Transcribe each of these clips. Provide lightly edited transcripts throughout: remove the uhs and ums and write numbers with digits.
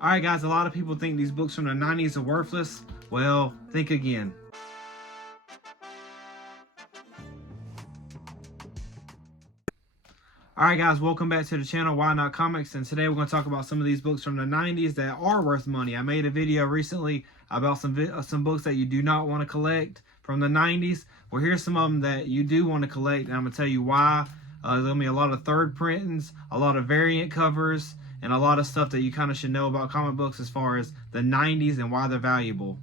Alright guys, a lot of people think these books from the 90s are worthless. Well, think again. Alright guys, welcome back to the channel, Why Not Comics, and today we're going to talk about some of these books from the 90s that are worth money. I made a video recently about some books that you do not want to collect from the 90s. Well, here's some of them that you do want to collect, and I'm going to tell you why. There's going to be a lot of third printings, a lot of variant covers, and a lot of stuff that you kind of should know about comic books as far as the 90s and why they're valuable.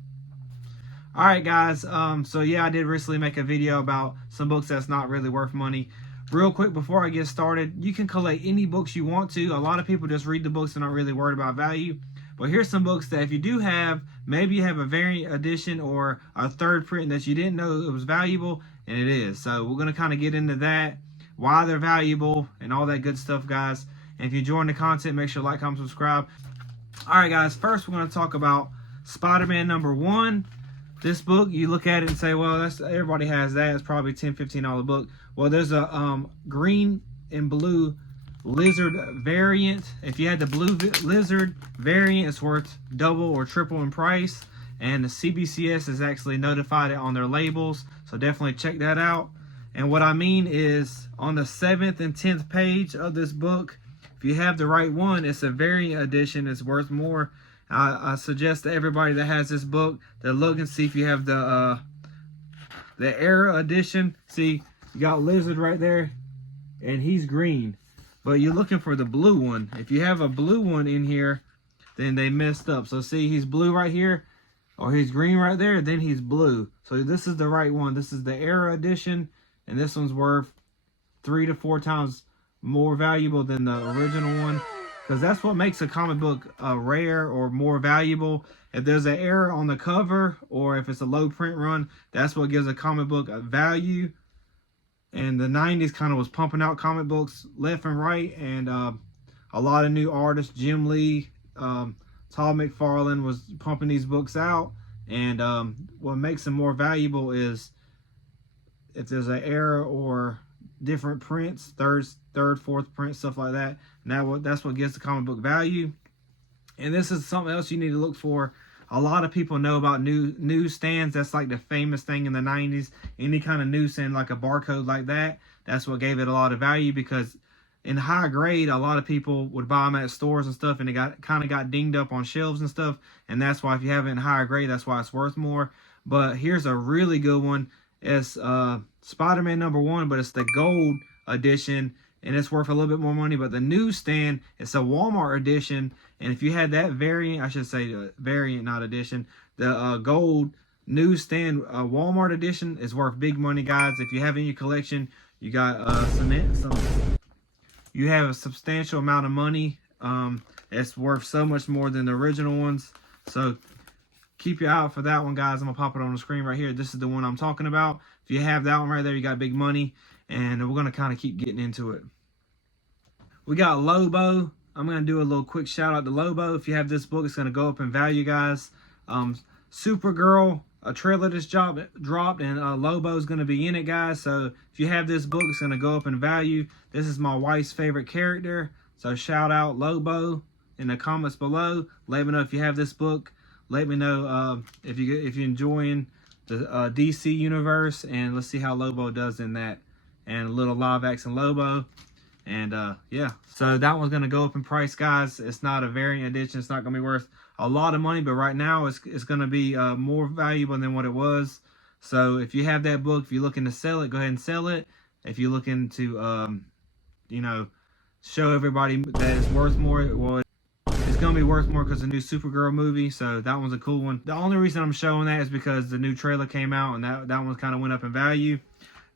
Alright guys, so yeah, I did recently make a video about some books that's not really worth money. Real quick before I get started, you can collect any books you want to. A lot of people just read the books and aren't really worried about value. But here's some books that if you do have, maybe you have a variant edition or a third print that you didn't know it was valuable, and it is. So we're going to kind of get into that, why they're valuable, and all that good stuff, guys. And if you're enjoying the content, make sure to like, comment, subscribe. Alright guys, first we're going to talk about Spider-Man #1. This book, you look at it and say, well, that's everybody has that. It's probably $10, $15 book. Well, there's a green and blue lizard variant. If you had the blue lizard variant, it's worth double or triple in price. And the CBCS has actually notified it on their labels. So definitely check that out. And what I mean is on the 7th and 10th page of this book, if you have the right one, it's a variant edition. It's worth more. I suggest to everybody that has this book to look and see if you have the Era edition. See, you got Lizard right there, and he's green. But you're looking for the blue one. If you have a blue one in here, then they messed up. So see, he's blue right here, or he's green right there, then he's blue. So this is the right one. This is the Era edition, and this one's worth 3 to 4 times more valuable than the original one. Because that's what makes a comic book rare or more valuable. If there's an error on the cover or if it's a low print run, that's what gives a comic book a value. And the 90s kind of was pumping out comic books left and right. And a lot of new artists, Jim Lee, Todd McFarlane was pumping these books out. And what makes them more valuable is if there's an error or different prints, third, fourth print, stuff like that. Now that's what gives the comic book value. And this is something else you need to look for. A lot of people know about newsstands. That's like the famous thing in the 90s. Any kind of newsstand like a barcode like that, that's what gave it a lot of value, because in high grade, a lot of people would buy them at stores and stuff, and it kind of got dinged up on shelves and stuff. And that's why if you have it in higher grade, that's why it's worth more. But here's a really good one. It's Spider-Man #1, but it's the gold edition, and it's worth a little bit more money. But the newsstand, it's a Walmart edition, and if you had that variant, I should say variant, not edition, the gold newsstand Walmart edition is worth big money, guys. If you have in your collection, you got you have a substantial amount of money. It's worth so much more than the original ones. So keep your eye out for that one, guys. I'm gonna pop it on the screen right here. This is the one I'm talking about. If you have that one right there, you got big money. And we're going to kind of keep getting into it. We got Lobo. I'm going to do a little quick shout out to Lobo. If you have this book, it's going to go up in value, guys. Supergirl, a trailer just dropped, and Lobo is going to be in it, guys. So if you have this book, it's going to go up in value. This is my wife's favorite character. So shout out Lobo in the comments below. Let me know if you have this book. Let me know if you're enjoying the DC universe, and let's see how Lobo does in that. And a little live action Lobo. And yeah, so that one's gonna go up in price, guys. It's not a variant edition. It's not gonna be worth a lot of money, but right now it's gonna be more valuable than what it was. So if you have that book, if you're looking to sell it, go ahead and sell it. If you're looking to you know, show everybody that it's worth more, well, it's gonna be worth more because the new Supergirl movie. So that one's a cool one. The only reason I'm showing that is because the new trailer came out, and that one kind of went up in value.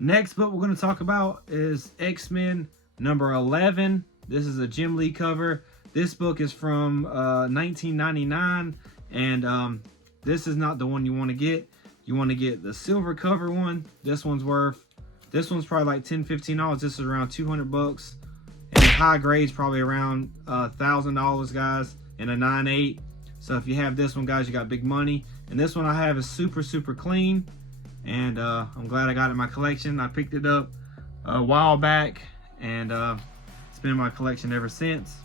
Next book we're going to talk about is X-Men #11. This is a Jim Lee cover. This book is from 1999, and this is not the one you want to get. You want to get the silver cover one. This one's probably like $10, $15. This is around 200 bucks. And high grade's probably around $1,000, guys, in a 9/8. So if you have this one, guys, you got big money. And this one I have is super, super clean. And I'm glad I got it in my collection. I picked it up a while back, and it's been in my collection ever since.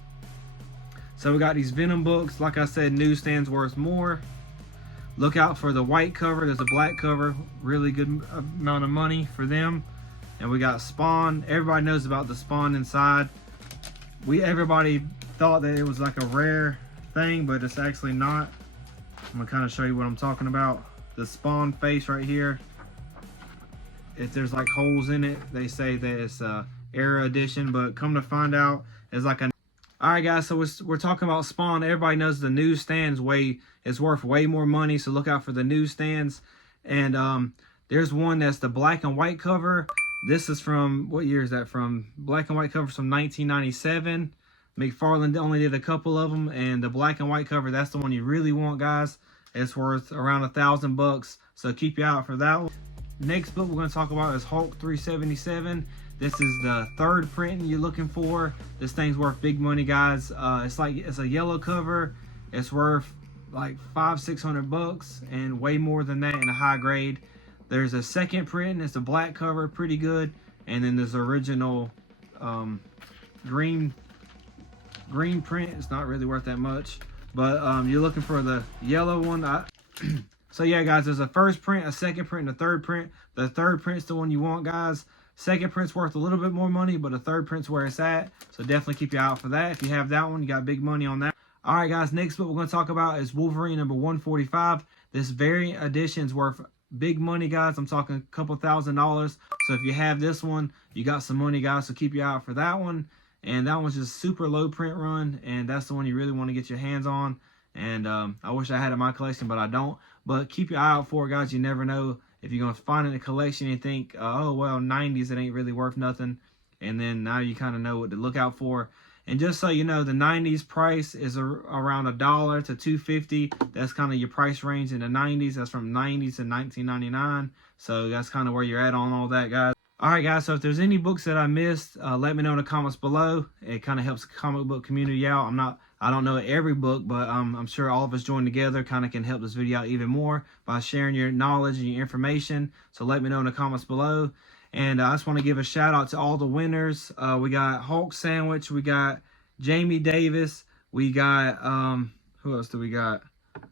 So we got these Venom books. Like I said, newsstands worth more. Look out for the white cover. There's a black cover. Really good amount of money for them. And we got Spawn. Everybody knows about the Spawn inside. Everybody thought that it was like a rare thing, but it's actually not. I'm gonna kind of show you what I'm talking about. The Spawn face right here. If there's like holes in it, they say that it's a era edition, but come to find out, it's like a... Alright guys, so we're talking about Spawn. Everybody knows the newsstands is worth way more money, so look out for the newsstands. And there's one that's the black and white cover. This is from, what year is that from? Black and white cover from 1997. McFarlane only did a couple of them, and the black and white cover, that's the one you really want, guys. It's worth around $1,000, so keep your eye out for that one. Next book we're going to talk about is Hulk 377. This is the third print you're looking for. This thing's worth big money, guys. It's a yellow cover. It's worth like $500-600 and way more than that in a high grade. There's a second print. It's a black cover, pretty good. And then there's the original green print. It's not really worth that much, but you're looking for the yellow one. So yeah, guys, there's a first print, a second print, and a third print. The third print's the one you want, guys. Second print's worth a little bit more money, but the third print's where it's at. So definitely keep your eye out for that. If you have that one, you got big money on that. All right, guys, next book we're going to talk about is Wolverine number 145. This variant edition is worth big money, guys. I'm talking a couple $1,000s. So if you have this one, you got some money, guys. So keep your eye out for that one. And that one's just super low print run, and that's the one you really want to get your hands on. And I wish I had it in my collection, but I don't. But keep your eye out for it, guys. You never know if you're going to find it in a collection and think, oh, well, 90s, it ain't really worth nothing. And then now you kind of know what to look out for. And just so you know, the 90s price is around $1 to $2.50. That's kind of your price range in the 90s. That's from 90s to 1999. So that's kind of where you're at on all that, guys. All right, guys, so if there's any books that I missed, let me know in the comments below. It kind of helps the comic book community out. I don't know every book, but I'm sure all of us joined together kind of can help this video out even more by sharing your knowledge and your information. So let me know in the comments below. And I just want to give a shout out to all the winners. We got Hulk Sandwich, we got Jamie Davis, we got who else do we got?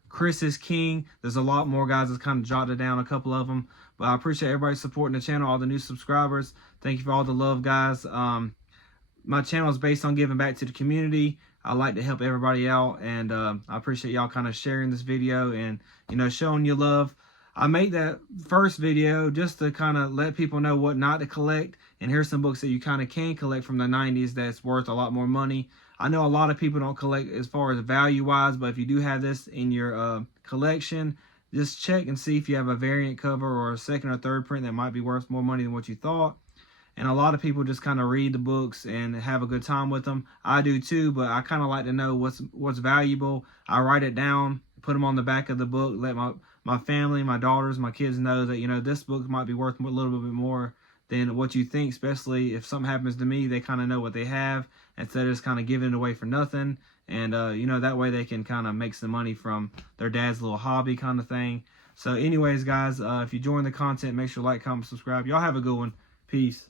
Chris is King. There's a lot more, guys. Just kind of jotted down a couple of them. But I appreciate everybody supporting the channel, all the new subscribers. Thank you for all the love, guys. My channel is based on giving back to the community. I like to help everybody out, and I appreciate y'all kind of sharing this video and, you know, showing your love. I made that first video just to kind of let people know what not to collect, and here's some books that you kind of can collect from the 90s that's worth a lot more money. I know a lot of people don't collect as far as value-wise, but if you do have this in your collection, just check and see if you have a variant cover or a second or third print that might be worth more money than what you thought. And a lot of people just kind of read the books and have a good time with them. I do too, but I kind of like to know what's valuable. I write it down, put them on the back of the book, let my family, my daughters, my kids know that, you know, this book might be worth a little bit more than what you think, especially if something happens to me, they kind of know what they have instead of just kind of giving it away for nothing. And, you know, that way they can kind of make some money from their dad's little hobby kind of thing. So anyways, guys, if you enjoy the content, make sure to like, comment, subscribe. Y'all have a good one. Peace.